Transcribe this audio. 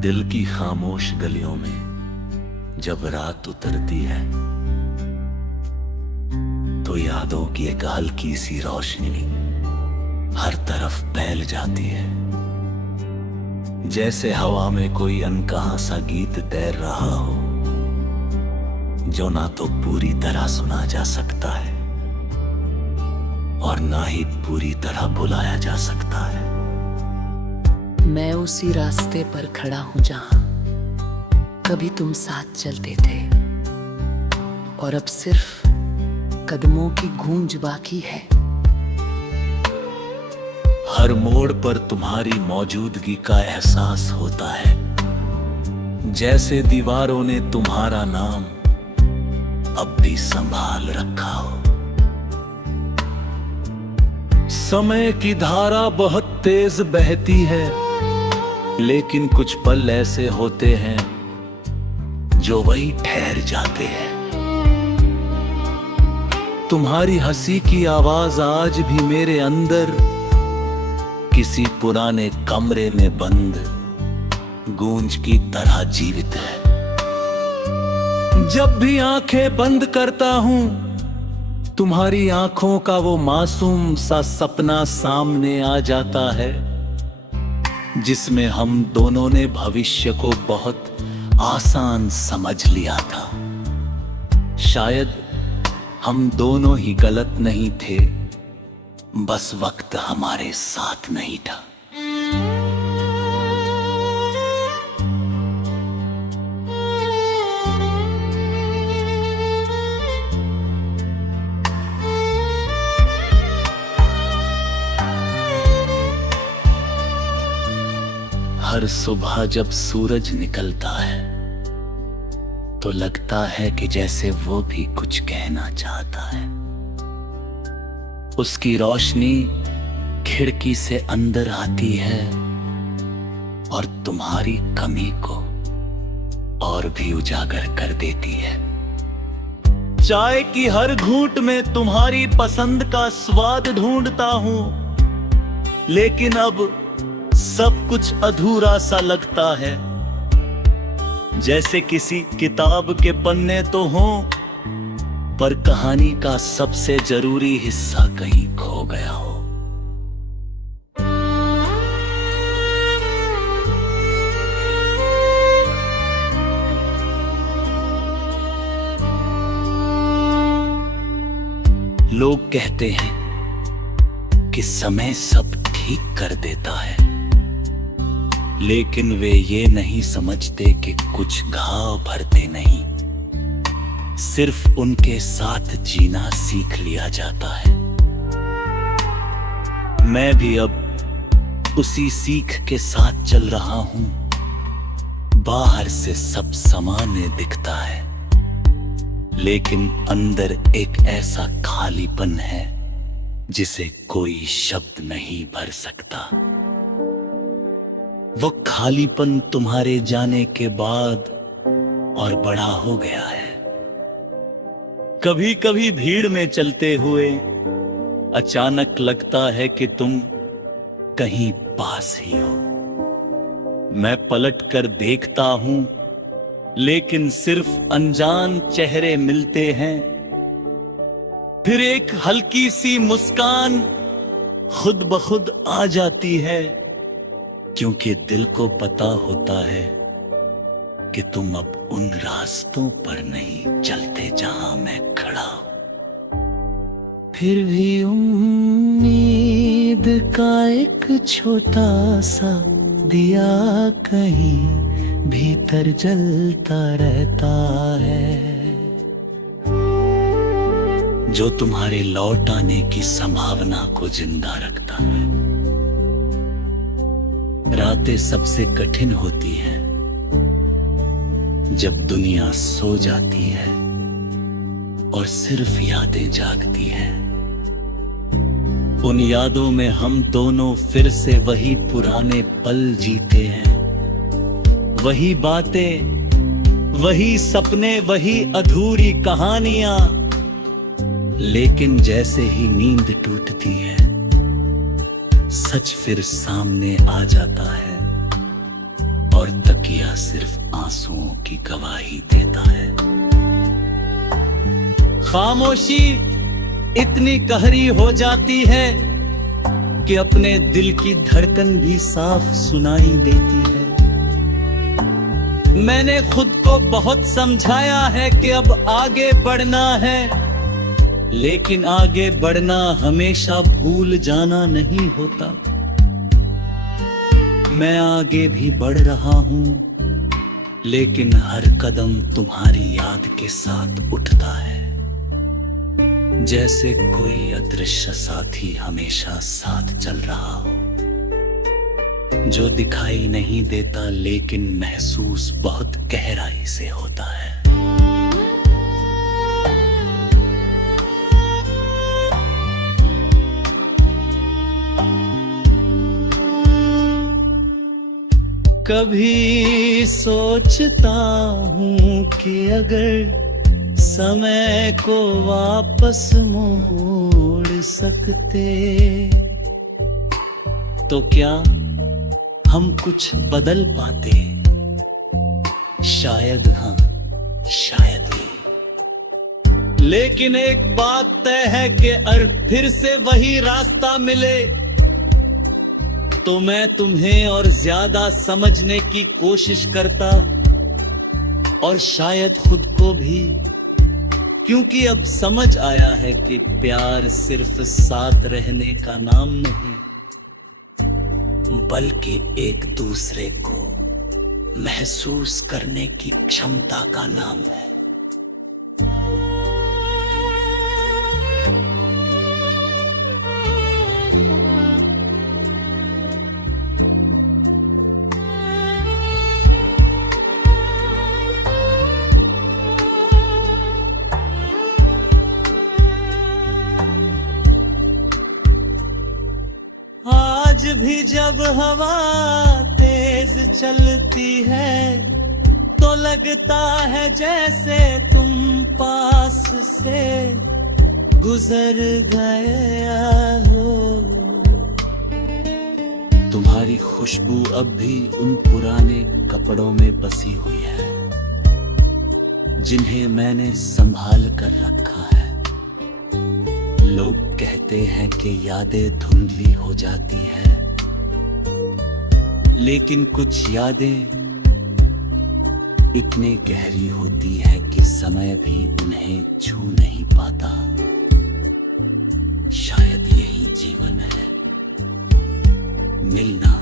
दिल की खामोश गलियों में जब रात उतरती है तो यादों की एक हल्की सी रोशनी हर तरफ फैल जाती है। जैसे हवा में कोई अनकहा सा गीत तैर रहा हो जो ना तो पूरी तरह सुना जा सकता है और ना ही पूरी तरह भुलाया जा सकता है। मैं उसी रास्ते पर खड़ा हूं जहां कभी तुम साथ चलते थे और अब सिर्फ कदमों की गूंज बाकी है। हर मोड़ पर तुम्हारी मौजूदगी का एहसास होता है, जैसे दीवारों ने तुम्हारा नाम अब भी संभाल रखा हो। समय की धारा बहुत तेज बहती है, लेकिन कुछ पल ऐसे होते हैं जो वही ठहर जाते हैं। तुम्हारी हंसी की आवाज आज भी मेरे अंदर किसी पुराने कमरे में बंद गूंज की तरह जीवित है। जब भी आंखें बंद करता हूं, तुम्हारी आंखों का वो मासूम सा सपना सामने आ जाता है, जिसमें हम दोनों ने भविष्य को बहुत आसान समझ लिया था। शायद हम दोनों ही गलत नहीं थे, बस वक्त हमारे साथ नहीं था। हर सुबह जब सूरज निकलता है तो लगता है कि जैसे वो भी कुछ कहना चाहता है। उसकी रोशनी खिड़की से अंदर आती है और तुम्हारी कमी को और भी उजागर कर देती है। चाय की हर घूंट में तुम्हारी पसंद का स्वाद ढूंढता हूं, लेकिन अब सब कुछ अधूरा सा लगता है, जैसे किसी किताब के पन्ने तो हों पर कहानी का सबसे जरूरी हिस्सा कहीं खो गया हो। लोग कहते हैं कि समय सब ठीक कर देता है, लेकिन वे ये नहीं समझते कि कुछ घाव भरते नहीं, सिर्फ उनके साथ जीना सीख लिया जाता है। मैं भी अब उसी सीख के साथ चल रहा हूं। बाहर से सब सामान्य दिखता है, लेकिन अंदर एक ऐसा खालीपन है जिसे कोई शब्द नहीं भर सकता। वो खालीपन तुम्हारे जाने के बाद और बड़ा हो गया है। कभी कभी भीड़ में चलते हुए अचानक लगता है कि तुम कहीं पास ही हो। मैं पलट कर देखता हूं, लेकिन सिर्फ अनजान चेहरे मिलते हैं। फिर एक हल्की सी मुस्कान खुद ब खुद आ जाती है, क्योंकि दिल को पता होता है कि तुम अब उन रास्तों पर नहीं चलते जहां मैं खड़ा हूं। फिर भी उम्मीद का एक छोटा सा दिया कहीं भीतर जलता रहता है, जो तुम्हारे लौट आने की संभावना को जिंदा रखता है। रातें सबसे कठिन होती हैं जब दुनिया सो जाती है और सिर्फ यादें जागती हैं। उन यादों में हम दोनों फिर से वही पुराने पल जीते हैं, वही बातें, वही सपने, वही अधूरी कहानियां। लेकिन जैसे ही नींद टूटती है, सच फिर सामने आ जाता है और तकिए तकिया सिर्फ आंसुओं की गवाही देता है। खामोशी इतनी गहरी हो जाती है कि अपने दिल की धड़कन भी साफ सुनाई देती है। मैंने खुद को बहुत समझाया है कि अब आगे बढ़ना है, लेकिन आगे बढ़ना हमेशा भूल जाना नहीं होता। मैं आगे भी बढ़ रहा हूं, लेकिन हर कदम तुम्हारी याद के साथ उठता है, जैसे कोई अदृश्य साथी हमेशा साथ चल रहा हो, जो दिखाई नहीं देता लेकिन महसूस बहुत गहराई से होता है। कभी सोचता हूं कि अगर समय को वापस मोड़ सकते तो क्या हम कुछ बदल पाते? शायद हाँ, शायद ही। लेकिन एक बात तय है कि अगर फिर से वही रास्ता मिले तो मैं तुम्हें और ज्यादा समझने की कोशिश करता, और शायद खुद को भी, क्योंकि अब समझ आया है कि प्यार सिर्फ साथ रहने का नाम नहीं, बल्कि एक दूसरे को महसूस करने की क्षमता का नाम है। आज भी जब हवा तेज चलती है तो लगता है जैसे तुम पास से गुजर गया हो। तुम्हारी खुशबू अब भी उन पुराने कपड़ों में बसी हुई है जिन्हें मैंने संभाल कर रखा है। लोग कहते हैं कि यादें धुंधली हो जाती हैं, लेकिन कुछ यादें इतनी गहरी होती है कि समय भी उन्हें छू नहीं पाता। शायद यही जीवन है, मिलना